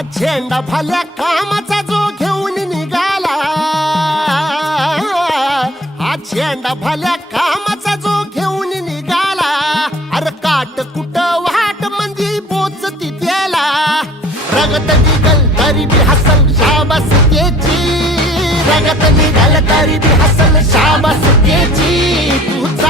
हा झेंडा फाल्या कामाचा जो घेऊन निघाला. हा झेंडा फाल्या कामाचा जो घेऊन निघाला. अरे काट कुट वाट म्हणजे बोच तिथेला. रगत निघल तरी बी हसल शाबास त्याची. रगत निघल तरी बी हसल शाबास त्याची. तुझा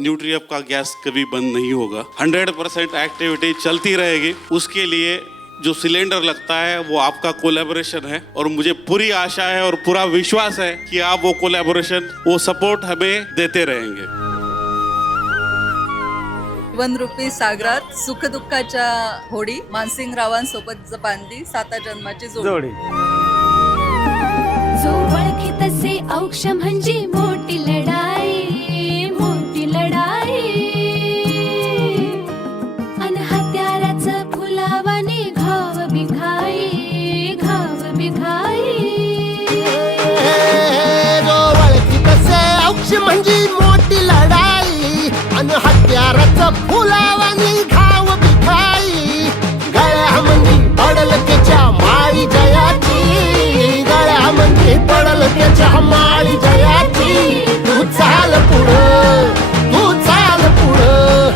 न्यूट्रीअप का गैस कभी बंद नहीं होगा। 100 परसेंट एक्टिविटी चलती रहेगी। उसके लिए जो सिलेंडर लगता है वो आपका कोलेबोरेशन है और मुझे पूरी आशा है और पूरा विश्वास है कि आप वो कोलेबोरेशन वो सपोर्ट हमें देते रहेंगे। वन रुपी सागरात सुखदुःखाच्या होडी मानसिंग रावांसोबत जपानली साता जन्माची जोडी. जो ओळखी तसे औक्ष म्हणजे मोठी लढाई. म्हणजे मोठी लढाई आणि हत्याराचं फुलावानी घाव बिखाई. म्हणजे पडल त्याच्या माळी जयाची. गळ्यामध्ये म्हणजे पडल त्याच्या माळी जयाची. तू चाल पुढं तू चाल पुढं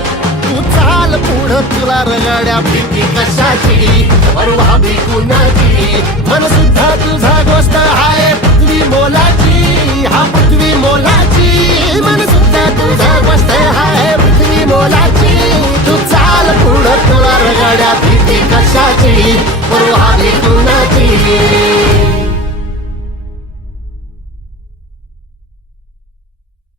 तू चाल पुढं. तुला रगाड्या भीती कशाची? परवा भी कुणाची? मन सुद्धा तुझा गोष्ट हाय कशाची? परवा